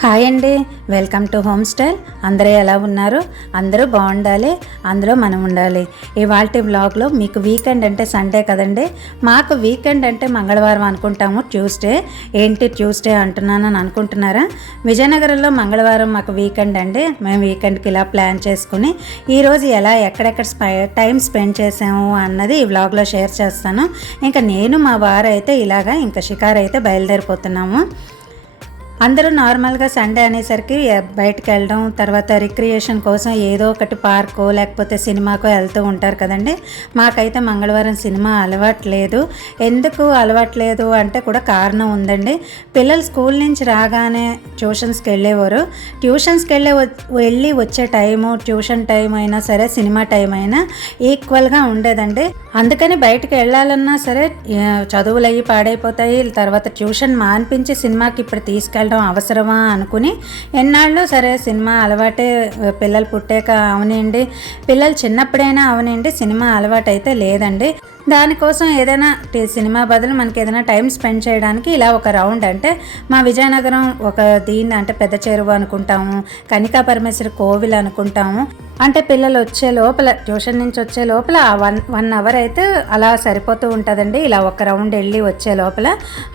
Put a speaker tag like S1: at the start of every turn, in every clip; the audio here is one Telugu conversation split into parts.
S1: హాయ్ అండి. Welcome to home style. అందరూ ఎలా ఉన్నారు? అందరూ బాగుండాలి. అందులో మనం ఉండాలి. ఇవాళ బ్లాగ్లో మీకు వీకెండ్ అంటే సండే కదండి. మాకు వీకెండ్ అంటే మంగళవారం అనుకుంటాము. ట్యూస్డే. ఏంటి ట్యూస్డే అంటున్నానని అనుకుంటున్నారా? విజయనగరంలో మంగళవారం మాకు వీకెండ్ అండి. మేము వీకెండ్కి ఇలా ప్లాన్ చేసుకుని ఈరోజు ఎలా ఎక్కడెక్కడ స్పై టైం స్పెండ్ చేసాము అన్నది ఈ బ్లాగ్లో షేర్ చేస్తాను. ఇంకా నేను మా వారు అయితే ఇలాగా ఇంకా షికార్ అయితే బయలుదేరిపోతున్నాము. అందరూ నార్మల్గా సండే అనేసరికి బయటకు వెళ్ళడం తర్వాత రిక్రియేషన్ కోసం ఏదో ఒకటి పార్కో లేకపోతే సినిమాకో వెళ్తూ ఉంటారు కదండి. మాకైతే మంగళవారం సినిమా అలవాటు లేదు ఎందుకు అలవాటు లేదు అంటే కూడా కారణం ఉందండి. పిల్లలు స్కూల్ నుంచి రాగానే ట్యూషన్స్కి వెళ్ళేవారు. ట్యూషన్స్కి వెళ్ళే వెళ్ళి వచ్చే టైము ట్యూషన్ టైం అయినా సరే సినిమా టైం అయినా ఈక్వల్గా ఉండేదండి. అందుకని బయటకు వెళ్ళాలన్నా సరే చదువులు అయ్యి పాడైపోతాయి. తర్వాత ట్యూషన్ మాన్పించి సినిమాకి ఇప్పుడు తీసుకెళ్ళి వెళ్ళడం అవసరమా అనుకుని ఎన్నాళ్ళు సరే సినిమా అలవాటే పిల్లలు పుట్టాక అవనండి. పిల్లలు చిన్నప్పుడైనా అవనండి సినిమా అలవాటు అయితే లేదండి. దానికోసం ఏదైనా సినిమా బదులు మనకి ఏదైనా టైం స్పెండ్ చేయడానికి ఇలా ఒక రౌండ్ అంటే మా విజయనగరం ఒక దీన్ని అంటే పెద్ద చెరువు అనుకుంటాము కనికా పరమేశ్వరి కోవిల్ అనుకుంటాము అంటే పిల్లలు వచ్చే లోపల ట్యూషన్ నుంచి వచ్చే లోపల వన్ వన్ అవర్ అయితే అలా సరిపోతూ ఉంటుందండి. ఇలా ఒక రౌండ్ వెళ్ళి వచ్చే లోపల.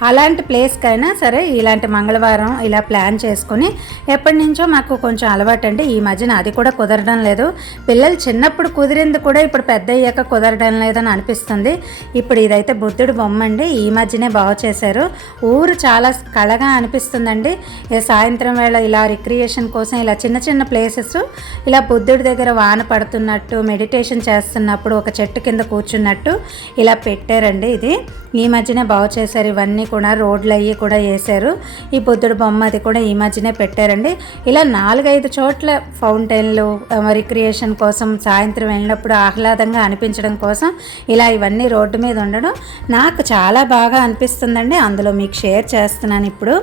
S1: అలాంటి ప్లేస్కైనా సరే ఇలాంటి మంగళవారం ఇలా ప్లాన్ చేసుకుని ఎప్పటి నుంచో మాకు కొంచెం అలవాటు అండి ఈ మధ్యన అది కూడా కుదరడం లేదు. పిల్లలు చిన్నప్పుడు కుదిరింది కూడా ఇప్పుడు పెద్ద అయ్యాక కుదరడం లేదని అనిపిస్తుంది. ఇప్పుడు ఇదైతే బుద్ధుడు బొమ్మ అండి ఈ మధ్యనే బాగు చేశారు. ఊరు చాలా కళగా అనిపిస్తుందండి. ఏ సాయంత్రం వేళ ఇలా రిక్రియేషన్ కోసం ఇలా చిన్న చిన్న ప్లేసెస్ ఇలా బుద్ధుడి దగ్గర వాన పడుతున్నట్టు మెడిటేషన్ చేస్తున్నప్పుడు ఒక చెట్టు కింద కూర్చున్నట్టు ఇలా పెట్టారండి ఇది. ఈ మధ్యనే బాగు చేశారు. ఇవన్నీ కూడా రోడ్లు అయ్యి కూడా వేశారు. ఈ బుద్ధుడు బొమ్మ అది కూడా ఈ మధ్యనే పెట్టారండి. ఇలా నాలుగైదు చోట్ల ఫౌంటైన్లు రిక్రియేషన్ కోసం సాయంత్రం వెళ్ళినప్పుడు ఆహ్లాదంగా అనిపించడం కోసం ఇలా ఇవన్నీ రోడ్డు మీద ఉండడం నాకు చాలా బాగా అనిపిస్తుందండి. అందులో మీకు షేర్ చేస్తున్నాను ఇప్పుడు.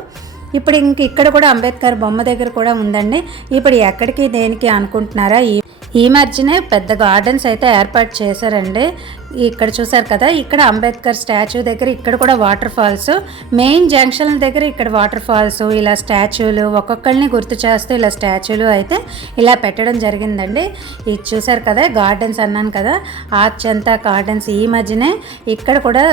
S1: ఇప్పుడు ఇంక ఇక్కడ కూడా అంబేద్కర్ బొమ్మ దగ్గర కూడా ఉందండి. ఇప్పుడు ఎక్కడికి దేనికి అనుకుంటున్నారా? ఈ ఈ మధ్యనే పెద్ద గార్డెన్స్ అయితే ఏర్పాటు చేశారండి. ఇక్కడ చూసారు కదా ఇక్కడ అంబేద్కర్ స్టాచ్యూ దగ్గర ఇక్కడ కూడా వాటర్ ఫాల్స్ మెయిన్ జంక్షన్ దగ్గర ఇక్కడ వాటర్ ఫాల్స్ ఇలా స్టాచ్యూలు ఒక్కొక్కరిని గుర్తు చేస్తూ ఇలా స్టాచ్యూలు అయితే ఇలా పెట్టడం జరిగిందండి. ఇది చూసారు కదా గార్డెన్స్ అన్నాను కదా ఆచంతా గార్డెన్స్ ఈ మధ్యనే ఇక్కడ కూడా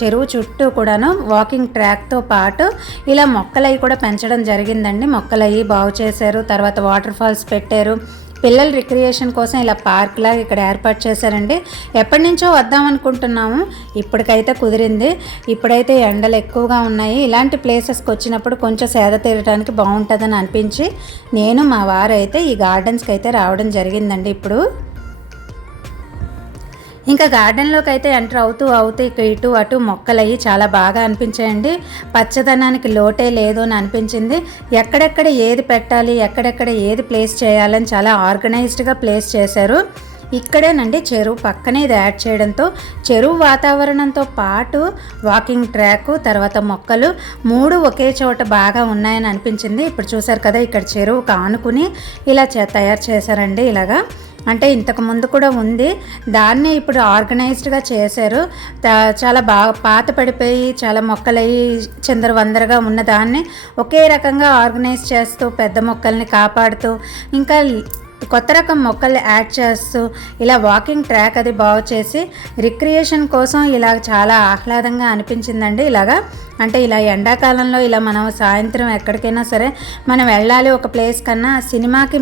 S1: చెరువు చుట్టూ కూడాను వాకింగ్ ట్రాక్తో పాటు ఇలా మొక్కలవి కూడా పెంచడం జరిగిందండి. మొక్కలవి బాగు చేశారు తర్వాత వాటర్ ఫాల్స్ పెట్టారు. పిల్లల రిక్రియేషన్ కోసం ఇలా పార్క్ లాగా ఇక్కడ ఏర్పాటు చేశారండి. ఎప్పటి నుంచో వద్దాం అనుకుంటున్నాము. ఇప్పటికైతే కుదిరింది. ఇప్పుడైతే ఎండలు ఎక్కువగా ఉన్నాయి. ఇలాంటి ప్లేసెస్కి వచ్చినప్పుడు కొంచెం సేద తీరడానికి బాగుంటుందని అనిపించి నేను మా వారు అయితే ఈ గార్డెన్స్కి అయితే రావడం జరిగిందండి ఇప్పుడు. ఇంకా గార్డెన్లోకి అయితే ఎంటర్ అవుతూ అవుతూ ఇక ఇటు అటు మొక్కలయ్యి చాలా బాగా అనిపించాయండి. పచ్చదనానికి లోటే లేదు అని అనిపించింది. ఎక్కడెక్కడ ఏది పెట్టాలి ఎక్కడెక్కడ ఏది ప్లేస్ చేయాలని చాలా ఆర్గనైజ్డ్గా ప్లేస్ చేశారు. ఇక్కడేనండి చెరువు పక్కనే ఇది యాడ్ చేయడంతో చెరువు వాతావరణంతో పాటు వాకింగ్ ట్రాక్ తర్వాత మొక్కలు మూడు ఒకే చోట బాగా ఉన్నాయని అనిపించింది. ఇప్పుడు చూసారు కదా ఇక్కడ చెరువు కానుకుని ఇలా తయారు చేశారండి ఇలాగా. అంటే ఇంతకు ముందు కూడా ఉంది. దాన్ని ఇప్పుడు ఆర్గనైజ్డ్గా చేశారు. చాలా బాగా పాత పడిపోయి చాలా మొక్కలయ్యి చిందరవందరగా ఉన్న దాన్ని ఒకే రకంగా ఆర్గనైజ్ చేస్తూ పెద్ద మొక్కల్ని కాపాడుతూ ఇంకా కొత్త రకం మొక్కలు యాడ్ చేస్తూ ఇలా వాకింగ్ ట్రాక్ అది బాగు చేసి రిక్రియేషన్ కోసం ఇలా చాలా ఆహ్లాదంగా అనిపించిందండి ఇలాగా. అంటే ఇలా ఎండాకాలంలో ఇలా మనం సాయంత్రం ఎక్కడికైనా సరే మనం వెళ్ళాలి ఒక ప్లేస్ కన్నా సినిమాకి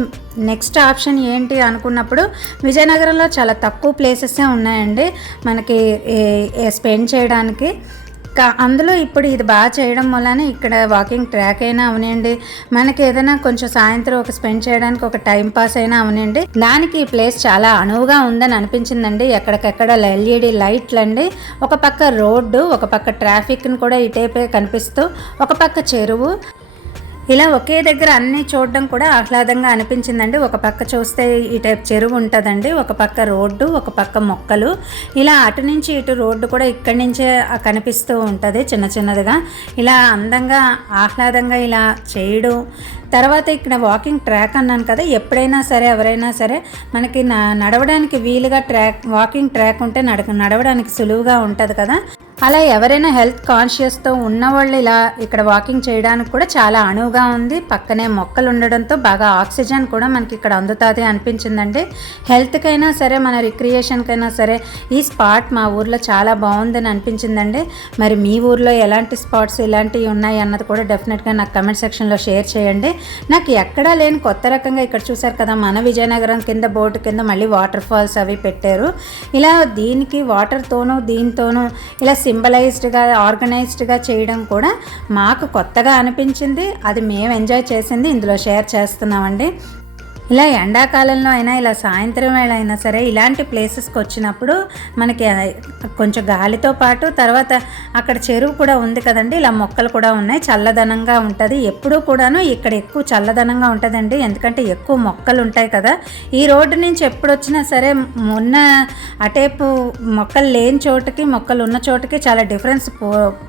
S1: నెక్స్ట్ ఆప్షన్ ఏంటి అనుకున్నప్పుడు విజయనగరంలో చాలా తక్కువ ప్లేసెసే ఉన్నాయండి. మనకి స్పెండ్ చేయడానికి. అందులో ఇప్పుడు ఇది బాగా చేయడం వలన ఇక్కడ వాకింగ్ ట్రాక్ అయినా అవనండి మనకి ఏదైనా కొంచెం సాయంత్రం ఒక స్పెండ్ చేయడానికి ఒక టైం పాస్ అయినా అవనండి దానికి ఈ ప్లేస్ చాలా అనువుగా ఉందని అనిపించిందండి. ఎక్కడికెక్కడ ఎల్ఈడి లైట్లు అండి ఒక పక్క రోడ్డు ఒక పక్క ట్రాఫిక్ని కూడా ఇటైపే కనిపిస్తూ ఒక పక్క చెరువు ఇలా ఒకే దగ్గర అన్నీ చూడడం కూడా ఆహ్లాదంగా అనిపించిందండి. ఒక పక్క చూస్తే ఈ టైప్ చెరువు ఉంటుందండి ఒక పక్క రోడ్డు ఒక పక్క మొక్కలు. ఇలా అటు నుంచి ఇటు రోడ్డు కూడా ఇక్కడి నుంచే కనిపిస్తూ ఉంటుంది చిన్న చిన్నదిగా. ఇలా అందంగా ఆహ్లాదంగా ఇలా చేయడం. తర్వాత ఇక్కడ వాకింగ్ ట్రాక్ అన్నాను కదా ఎప్పుడైనా సరే ఎవరైనా సరే మనకి నడవడానికి వీలుగా ట్రాక్ వాకింగ్ ట్రాక్ ఉంటే నడక నడవడానికి సులువుగా ఉంటుంది కదా. అలా ఎవరైనా హెల్త్ కాన్షియస్తో ఉన్నవాళ్ళు ఇలా ఇక్కడ వాకింగ్ చేయడానికి కూడా చాలా అణువుగా ఉంది. పక్కనే మొక్కలు ఉండడంతో బాగా ఆక్సిజన్ కూడా మనకి ఇక్కడ అందుతుంది అనిపించిందండి. హెల్త్కైనా సరే మన రిక్రియేషన్కైనా సరే ఈ స్పాట్ మా ఊర్లో చాలా బాగుందని అనిపించిందండి. మరి మీ ఊర్లో ఎలాంటి స్పాట్స్ ఇలాంటివి ఉన్నాయి అన్నది కూడా డెఫినెట్గా నాకు కమెంట్ సెక్షన్లో షేర్ చేయండి. నాకు ఎక్కడా లేని కొత్త రకంగా ఇక్కడ చూసారు కదా మన విజయనగరం కింద బోర్డు కింద మళ్ళీ వాటర్ ఫాల్స్ అవి పెట్టారు. ఇలా దీనికి వాటర్తోనూ దీంతోనూ ఇలా సింబలైజ్డ్గా ఆర్గనైజ్డ్గా చేయడం కూడా మాకు కొత్తగా అనిపించింది. అది మేము ఎంజాయ్ చేసింది. ఇందులో షేర్ చేస్తున్నామండి. ఇలా ఎండాకాలంలో అయినా ఇలా సాయంత్రం వేళ అయినా సరే ఇలాంటి ప్లేసెస్కి వచ్చినప్పుడు మనకి కొంచెం గాలితో పాటు తర్వాత అక్కడ చెరువు కూడా ఉంది కదండి ఇలా మొక్కలు కూడా ఉన్నాయి. చల్లదనంగా ఉంటుంది. ఎప్పుడూ కూడాను ఇక్కడ ఎక్కువ చల్లదనంగా ఉంటుందండి. ఎందుకంటే ఎక్కువ మొక్కలు ఉంటాయి కదా. ఈ రోడ్డు నుంచి ఎప్పుడు వచ్చినా సరే మొన్న అటేపు మొక్కలు లేని చోటుకి మొక్కలు ఉన్న చోటుకి చాలా డిఫరెన్స్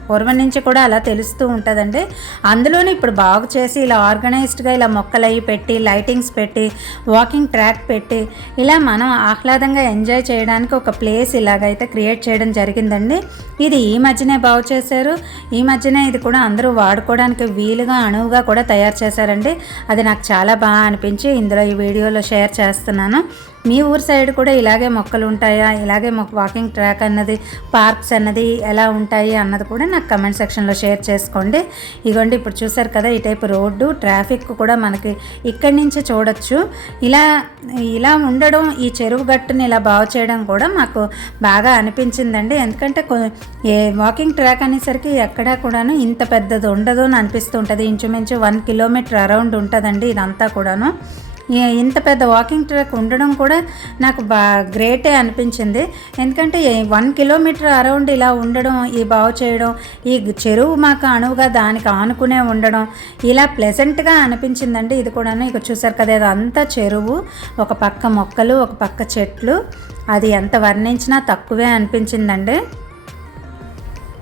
S1: పూర్వం నుంచి కూడా అలా తెలుస్తూ ఉంటుందండి. అందులోనే ఇప్పుడు బాగు చేసి ఇలా ఆర్గనైజ్డ్గా ఇలా మొక్కలు అవి పెట్టి లైటింగ్స్ పెట్టి వాకింగ్ ట్రాక్ పెట్టి ఇలా మనం ఆహ్లాదంగా ఎంజాయ్ చేయడానికి ఒక ప్లేస్ ఇలాగైతే క్రియేట్ చేయడం జరిగిందండి. ఇది ఈ మధ్యనే బాగు చేశారు. ఈ మధ్యనే ఇది కూడా అందరూ వాడుకోవడానికి వీలుగా అణువుగా కూడా తయారు చేశారండి. అది నాకు చాలా బాగా అనిపించి ఇందులో ఈ వీడియోలో షేర్ చేస్తున్నాను. మీ ఊరు సైడ్ కూడా ఇలాగే మొక్కలు ఉంటాయా? ఇలాగే మొక్క వాకింగ్ ట్రాక్ అన్నది పార్క్స్ అన్నది ఎలా ఉంటాయి అన్నది కూడా నాకు కమెంట్ సెక్షన్లో షేర్ చేసుకోండి. ఇగోండి ఇప్పుడు చూసారు కదా ఈ టైప్ రోడ్డు ట్రాఫిక్ కూడా మనకి ఇక్కడి నుంచి చూడొచ్చు. ఇలా ఇలా ఉండడం ఈ చెరువు గట్టుని ఇలా బాగు చేయడం కూడా మాకు బాగా అనిపించిందండి. ఎందుకంటే ఏ వాకింగ్ ట్రాక్ అనేసరికి ఎక్కడా కూడాను ఇంత పెద్దది ఉండదు అని అనిపిస్తూ ఉంటుంది. ఇంచుమించు వన్ కిలోమీటర్ అరౌండ్ ఉంటుందండి ఇదంతా కూడాను. ఇంత పెద్ద వాకింగ్ ట్రాక్ ఉండడం కూడా నాకు బా గ్రేటే అనిపించింది. ఎందుకంటే వన్ కిలోమీటర్ అరౌండ్ ఇలా ఉండడం ఈ బాగు చేయడం ఈ చెరువు మాకు అణువుగా దానికి ఆనుకునే ఉండడం ఇలా ప్లెజెంట్గా అనిపించిందండి. ఇది కూడాను ఇక చూసారు కదా అంతా చెరువు ఒక పక్క మొక్కలు ఒక పక్క చెట్లు. అది ఎంత వర్ణించినా తక్కువే అనిపించిందండి.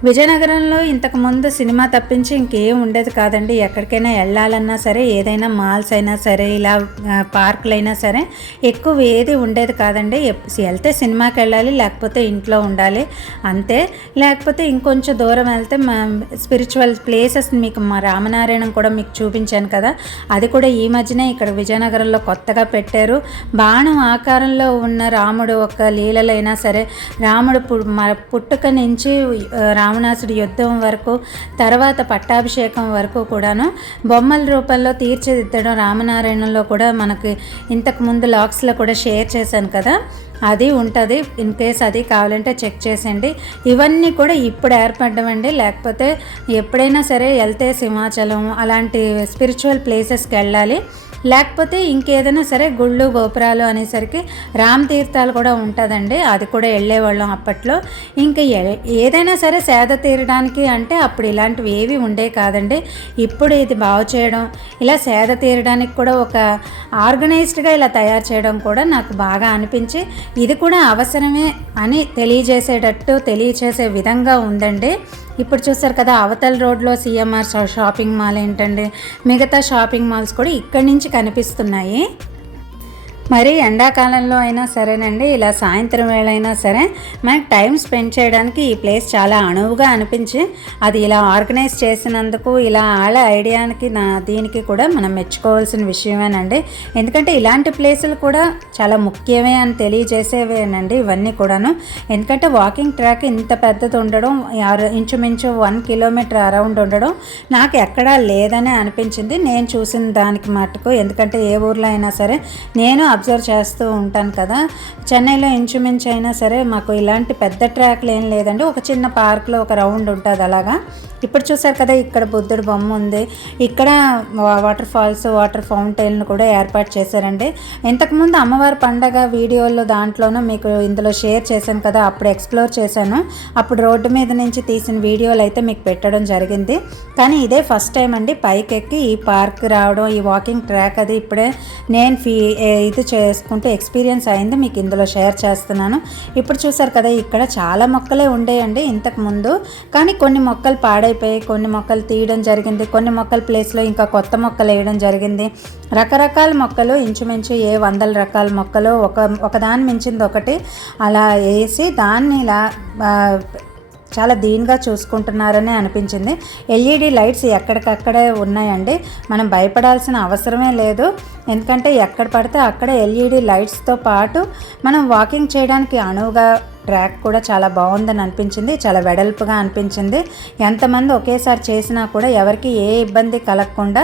S1: విజయనగరంలో ఇంతకుముందు సినిమా తప్పించి ఇంకేం ఉండేది కాదండి. ఎక్కడికైనా వెళ్ళాలన్నా సరే ఏదైనా మాల్స్ అయినా సరే ఇలా పార్కులు అయినా సరే ఎక్కువ ఏది ఉండేది కాదండి. వెళ్తే సినిమాకి వెళ్ళాలి లేకపోతే ఇంట్లో ఉండాలి అంతే. లేకపోతే ఇంకొంచెం దూరం వెళ్తే మా స్పిరిచువల్ ప్లేసెస్ మీకు మా రామనారాయణం కూడా మీకు చూపించాను కదా. అది కూడా ఈ మధ్యనే ఇక్కడ విజయనగరంలో కొత్తగా పెట్టారు. బాణం ఆకారంలో ఉన్న రాముడు ఒక లీలలైనా సరే రాముడు పుట్టుక నుంచి రావణాసుడి యుద్ధం వరకు తర్వాత పట్టాభిషేకం వరకు కూడాను బొమ్మల రూపంలో తీర్చిదిద్దడం రామనారాయణంలో కూడా మనకి ఇంతకు ముందు లాక్స్లో కూడా షేర్ చేశాను కదా. అది ఉంటుంది. ఇన్ కేస్ అది కావాలంటే చెక్ చేసేయండి. ఇవన్నీ కూడా ఇప్పుడు ఏర్పడ్డమండి లేకపోతే ఎప్పుడైనా సరే వెళ్తే సింహాచలం అలాంటి స్పిరిచువల్ ప్లేసెస్కి వెళ్ళాలి. లేకపోతే ఇంకేదైనా సరే గుళ్ళు గోపురాలు అనేసరికి రామ్ తీర్థాలు కూడా ఉంటుందండి. అది కూడా వెళ్ళేవాళ్ళం అప్పట్లో. ఇంకా ఏదైనా సరే సేద తీరడానికి అంటే అప్పుడు ఇలాంటివి ఏవి ఉండే కాదండి. ఇప్పుడు ఇది బాగు చేయడం ఇలా సేద తీరడానికి కూడా ఒక ఆర్గనైజ్డ్గా ఇలా తయారు చేయడం కూడా నాకు బాగా అనిపించి ఇది కూడా అవసరమే అని తెలియజేసేటట్టు తెలియచేసే విధంగా ఉందండి. ఇప్పుడు చూసారు కదా అవతల రోడ్లో సిఎంఆర్ షాపింగ్ మాల్ ఏంటండి? మిగతా షాపింగ్ మాల్స్ కూడా ఇక్కడి నుంచి కనిపిస్తున్నాయి. మరి ఎండాకాలంలో అయినా సరేనండి ఇలా సాయంత్రం వేళ అయినా సరే మనకు టైం స్పెండ్ చేయడానికి ఈ ప్లేస్ చాలా అణువుగా అనిపించి అది ఇలా ఆర్గనైజ్ చేసినందుకు ఇలా ఆళ్ళ ఐడియానికి నా దీనికి కూడా మనం మెచ్చుకోవాల్సిన విషయమేనండి. ఎందుకంటే ఇలాంటి ప్లేసులు కూడా చాలా ముఖ్యమే అని తెలియజేసేవేనండి ఇవన్నీ కూడాను. ఎందుకంటే వాకింగ్ ట్రాక్ ఇంత పెద్దది ఉండడం ఇంచుమించు వన్ కిలోమీటర్ అరౌండ్ ఉండడం నాకు ఎక్కడా లేదనే అనిపించింది. నేను చూసిన దానికి మటుకు ఎందుకంటే ఏ ఊర్లో అయినా సరే నేను అబ్జర్వ్ చేస్తూ ఉంటాను కదా. చెన్నైలో ఇంచుమించు అయినా సరే మాకు ఇలాంటి పెద్ద ట్రాక్లు ఏం లేదండి. ఒక చిన్న పార్క్లో ఒక రౌండ్ ఉంటుంది అలాగా. ఇప్పుడు చూసారు కదా ఇక్కడ బుద్ధుడు బొమ్మ ఉంది. ఇక్కడ వాటర్ ఫాల్స్ వాటర్ ఫౌంటైన్లు కూడా ఏర్పాటు చేశారండి. ఇంతకుముందు అమ్మవారి పండగ వీడియోలో దాంట్లోనూ మీకు ఇందులో షేర్ చేశాను కదా అప్పుడు ఎక్స్ప్లోర్ చేశాను. అప్పుడు రోడ్డు మీద నుంచి తీసిన వీడియోలు అయితే మీకు పెట్టడం జరిగింది. కానీ ఇదే ఫస్ట్ టైం అండి పైకి ఎక్కి ఈ పార్క్ రావడం ఈ వాకింగ్ ట్రాక్ అది ఇప్పుడే నేను ఫీ ఇది చేసుకుంటూ ఎక్స్పీరియన్స్ అయింది మీకు ఇందులో షేర్ చేస్తున్నాను. ఇప్పుడు చూసారు కదా ఇక్కడ చాలా మొక్కలే ఉండేయండి ఇంతకు ముందు. కానీ కొన్ని మొక్కలు పాడైపోయి కొన్ని మొక్కలు తీయడం జరిగింది కొన్ని మొక్కల ప్లేస్లో ఇంకా కొత్త మొక్కలు వేయడం జరిగింది. రకరకాల మొక్కలు ఇంచుమించు ఏ వందల రకాల మొక్కలు ఒక ఒకదాని మించింది ఒకటి అలా వేసి దాన్ని ఇలా చాలా దీన్గా చూసుకుంటున్నారని అనిపించింది. ఎల్ఈడి లైట్స్ ఎక్కడికక్కడే ఉన్నాయండి. మనం భయపడాల్సిన అవసరమే లేదు. ఎందుకంటే ఎక్కడ పడితే అక్కడ ఎల్ఈడి లైట్స్తో పాటు మనం వాకింగ్ చేయడానికి అనువుగా ట్రాక్ కూడా చాలా బాగుందని అనిపించింది. చాలా వెడల్పుగా అనిపించింది. ఎంతమంది ఒకేసారి చేసినా కూడా ఎవరికి ఏ ఇబ్బంది కలగకుండా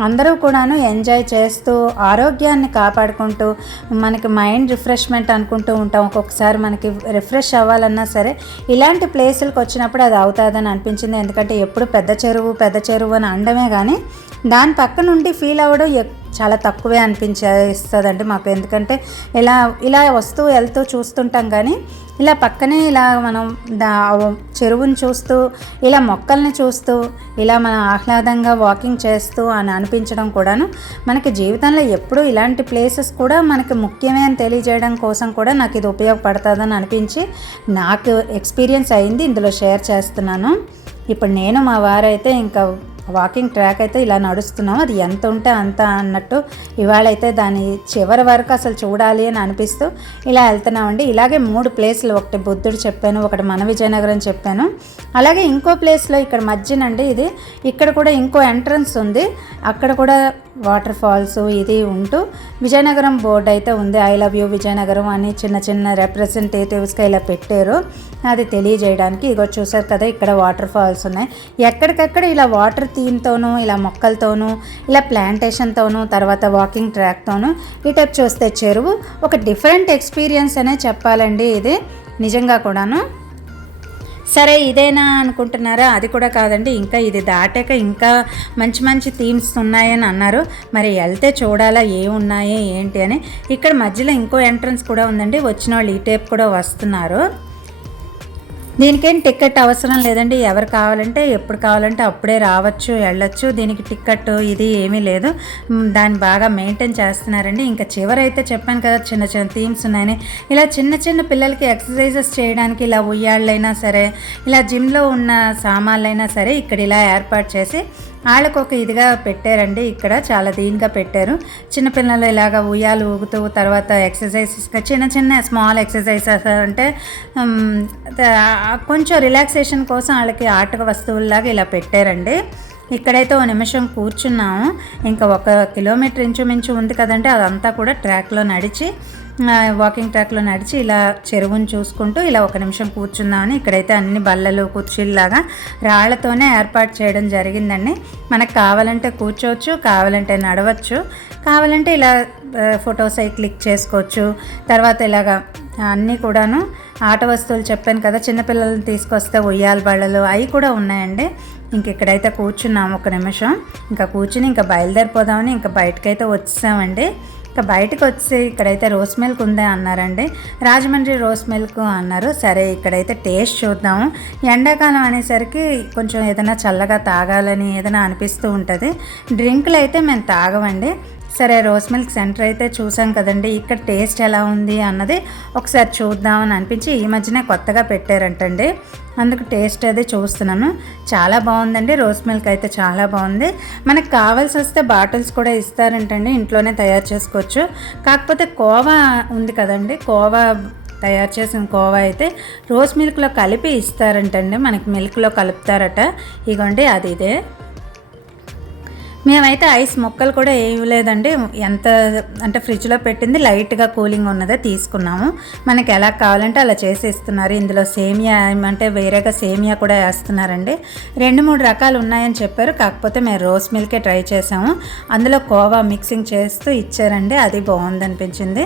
S1: అందరూ కూడాను ఎంజాయ్ చేస్తూ ఆరోగ్యాన్ని కాపాడుకుంటూ మనకి మైండ్ రిఫ్రెష్మెంట్ అనుకుంటూ ఉంటాం. ఒక్కొక్కసారి మనకి రిఫ్రెష్ అవ్వాలన్నా సరే ఇలాంటి ప్లేసులకు వచ్చినప్పుడు అది అవుతుందని అనిపించింది. ఎందుకంటే ఎప్పుడు పెద్ద చెరువు పెద్ద చెరువు అని అండమే కానీ దాని పక్క నుండి ఫీల్ అవ్వడం చాలా తక్కువే అనిపించేస్తుందండి మాకు. ఎందుకంటే ఇలా ఇలా వస్తూ వెళ్తూ చూస్తుంటాం కానీ ఇలా పక్కనే ఇలా మనం దా చెరువుని చూస్తూ ఇలా మొక్కల్ని చూస్తూ ఇలా మనం ఆహ్లాదంగా వాకింగ్ చేస్తూ అని అనిపించడం కూడాను మనకి జీవితంలో ఎప్పుడూ ఇలాంటి ప్లేసెస్ కూడా మనకి ముఖ్యమే అని తెలియజేయడం కోసం కూడా నాకు ఇది ఉపయోగపడుతుందని అనిపించి నాకు ఎక్స్పీరియన్స్ అయింది. ఇందులో షేర్ చేస్తున్నాను. ఇప్పుడు నేను మా వారైతే ఇంకా వాకింగ్ ట్రాక్ అయితే ఇలా నడుస్తున్నాం. అది ఎంత ఉంటే అంత అన్నట్టు ఇవాళ అయితే దాని చివరి వరకు అసలు చూడాలి అని అనిపిస్తూ ఇలా వెళ్తున్నామండి. ఇలాగే మూడు ప్లేస్లు ఒకటి బుద్ధుడు చెప్పాను ఒకటి మన విజయనగరం చెప్పాను. అలాగే ఇంకో ప్లేస్లో ఇక్కడ మధ్యనండి ఇది. ఇక్కడ కూడా ఇంకో ఎంట్రన్స్ ఉంది. అక్కడ కూడా వాటర్ ఫాల్స్ ఇది ఉంటూ విజయనగరం బోర్డు అయితే ఉంది. ఐ లవ్ యూ విజయనగరం అని చిన్న చిన్న రిప్రజెంటేటివ్స్గా ఇలా పెట్టారు. అది తెలియజేయడానికి ఇగో చూసారు కదా ఇక్కడ వాటర్ ఫాల్స్ ఉన్నాయి. ఎక్కడికక్కడ ఇలా వాటర్ థీమ్తోనూ ఇలా మొక్కలతోనూ ఇలా ప్లాంటేషన్తోనూ తర్వాత వాకింగ్ ట్రాక్తోనూ ఈ టైప్ చూస్తే చెరువు ఒక డిఫరెంట్ ఎక్స్పీరియన్స్ అనే చెప్పాలండి ఇది నిజంగా కూడాను. సరే ఇదేనా అనుకుంటున్నారా? అది కూడా కాదండి ఇంకా ఇది దాటాక ఇంకా మంచి మంచి థీమ్స్ ఉన్నాయని అన్నారు. మరి వెళ్తే చూడాలా ఏమున్నాయి ఏంటి అని. ఇక్కడ మధ్యలో ఇంకో ఎంట్రన్స్ కూడా ఉందండి వచ్చిన వాళ్ళు ఈ టైప్ కూడా వస్తున్నారు. దీనికేం టికెట్ అవసరం లేదండి. ఎవరు కావాలంటే ఎప్పుడు కావాలంటే అప్పుడే రావచ్చు వెళ్ళచ్చు. దీనికి టికెట్ ఇది ఏమీ లేదు. దాన్ని బాగా మెయింటైన్ చేస్తున్నారండి. ఇంకా చివరైతే చెప్పాను కదా చిన్న చిన్న థీమ్స్ ఉన్నాయని. ఇలా చిన్న చిన్న పిల్లలకి ఎక్సర్సైజెస్ చేయడానికి ఇలా ఉయ్యాళ్ళైనా సరే ఇలా జిమ్లో ఉన్న సామాన్లైనా సరే ఇక్కడ ఇలా ఏర్పాటు చేసి వాళ్ళకు ఒక ఇదిగా పెట్టారండి. ఇక్కడ చాలా దీనిగా పెట్టారు. చిన్నపిల్లలు ఇలాగ ఉయ్యాలు ఊగుతూ తర్వాత ఎక్సర్సైజెస్ చిన్న చిన్న స్మాల్ ఎక్సర్సైజెస్ అంటే కొంచెం రిలాక్సేషన్ కోసం వాళ్ళకి ఆటక వస్తువుల్లాగా ఇలా పెట్టారండి. ఇక్కడైతే ఓ నిమిషం కూర్చున్నాము. ఇంకా ఒక కిలోమీటర్ ఇంచుమించు ఉంది కదంటే అదంతా కూడా ట్రాక్లో నడిచి వాకింగ్ ట్రాక్లో నడిచి ఇలా చెరువుని చూసుకుంటూ ఇలా ఒక నిమిషం కూర్చుందామని ఇక్కడైతే అన్ని బల్లలు కుర్చీల్లాగా రాళ్ళతోనే ఏర్పాటు చేయడం జరిగిందండి. మనకు కావాలంటే కూర్చోవచ్చు కావాలంటే నడవచ్చు కావాలంటే ఇలా ఫొటోస్ అవి క్లిక్ చేసుకోవచ్చు. తర్వాత ఇలాగా అన్నీ కూడాను ఆట వస్తువులు చెప్పాను కదా చిన్నపిల్లల్ని తీసుకొస్తే ఉయ్యాల బళ్ళలు అవి కూడా ఉన్నాయండి. ఇంక ఇక్కడైతే కూర్చున్నాము ఒక నిమిషం. ఇంకా కూర్చుని ఇంకా బయలుదేరిపోదామని ఇంకా బయటకైతే వచ్చామండి. ఇంకా బయటకు వచ్చి ఇక్కడైతే రోస్ మిల్క్ ఉందే అన్నారండి. రాజమండ్రి రోస్ మిల్క్ అన్నారు. సరే ఇక్కడైతే టేస్ట్ చూద్దాము. ఎండాకాలం అనేసరికి కొంచెం ఏదైనా చల్లగా తాగాలని ఏదైనా అనిపిస్తూ ఉంటుంది. డ్రింకులు అయితే మేము తాగమండి సరే రోస్ మిల్క్ సెంటర్ అయితే చూసాం కదండి. ఇక్కడ టేస్ట్ ఎలా ఉంది అన్నది ఒకసారి చూద్దామని అనిపించి ఈ మధ్యనే కొత్తగా పెట్టారంటండి. అందుకు టేస్ట్ అది చూస్తున్నాను. చాలా బాగుందండి. రోస్ మిల్క్ అయితే చాలా బాగుంది. మనకు కావాల్సి వస్తే బాటిల్స్ కూడా ఇస్తారంటండి. ఇంట్లోనే తయారు చేసుకోవచ్చు. కాకపోతే కోవా ఉంది కదండి. కోవా తయారు చేసిన కోవా అయితే రోస్ మిల్క్లో కలిపి ఇస్తారంటండి. మనకి మిల్క్లో కలుపుతారట. ఇగోండి అది ఇదే. మేమైతే ఐస్ ముక్కలు కూడా వేయలేదండి ఎంత అంటే ఫ్రిడ్జ్లో పెట్టింది లైట్గా కూలింగ్ ఉన్నదే తీసుకున్నాము. మనకి ఎలా కావాలంటే అలా చేసి ఇస్తున్నారు ఇందులో సేమియా అంటే వేరేగా సేమియా కూడా వేస్తున్నారండి. రెండు మూడు రకాలు ఉన్నాయని చెప్పారు. కాకపోతే మేము రోస్ మిల్కే ట్రై చేసాము. అందులో కోవా మిక్సింగ్ చేస్తూ ఇచ్చారండి. అది బాగుంది అనిపించింది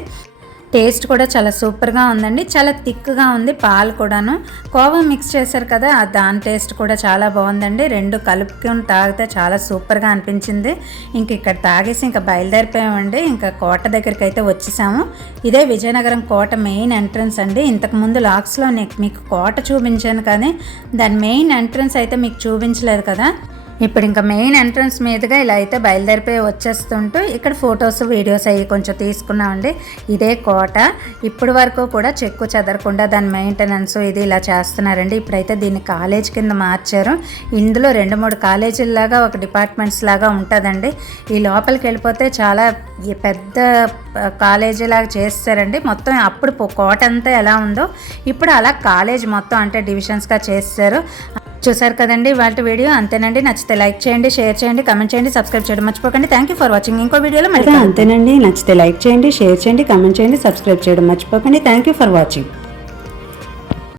S1: టేస్ట్ కూడా చాలా సూపర్గా ఉందండి. చాలా థిక్గా ఉంది పాలు కూడాను. కోవా మిక్స్ చేశారు కదా ఆ దాని టేస్ట్ కూడా చాలా బాగుందండి. రెండు కలుపుకొని తాగితే చాలా సూపర్గా అనిపించింది. ఇంక ఇక్కడ తాగేసి ఇంకా బయలుదేరిపోయామండి. ఇంకా కోట దగ్గరికి అయితే వచ్చేసాము. ఇదే విజయనగరం కోట మెయిన్ ఎంట్రన్స్ అండి. ఇంతకుముందు లాక్స్లో మీకు కోట చూపించాను కానీ దాని మెయిన్ ఎంట్రన్స్ అయితే మీకు చూపించలేదు కదా. ఇప్పుడు ఇంకా మెయిన్ ఎంట్రన్స్ మీదుగా ఇలా అయితే బయలుదేరిపోయి వచ్చేస్తుంటూ ఇక్కడ ఫొటోస్ వీడియోస్ అవి కొంచెం తీసుకున్నామండి. ఇదే కోట. ఇప్పటి వరకు కూడా చెక్కు చెదరకుండా దాని మెయింటెనెన్స్ ఇది ఇలా చేస్తున్నారండి. ఇప్పుడైతే దీన్ని కాలేజ్ కింద మార్చారు. ఇందులో రెండు మూడు కాలేజీల్లాగా ఒక డిపార్ట్మెంట్స్ లాగా ఉంటుందండి. ఈ లోపలికి వెళ్ళిపోతే చాలా పెద్ద కాలేజీ లాగా చేస్తారండి. మొత్తం అప్పుడు కోట అంతా ఎలా ఉందో ఇప్పుడు అలా కాలేజ్ మొత్తం అంటే డివిజన్స్గా చేస్తారు. చూసారు కదండి వాళ్ళ వీడియో. అంతేనండి నచ్చితే లైక్ చేయండి షేర్ చేయండి కమెంట్ చేయండి సబ్స్క్రైబ్ చేయడం మర్చిపోకండి. థ్యాంక్ యూ ఫర్ వాచింగ్ ఇంకో వీడియోలో మళ్ళీ
S2: అంతేనండి నచ్చితే లైక్ చేయండి షేర్ చేయండి కమెంట్ చేయండి సబ్స్క్రైబ్ చేయడం మర్చిపోకండి. Thank you for watching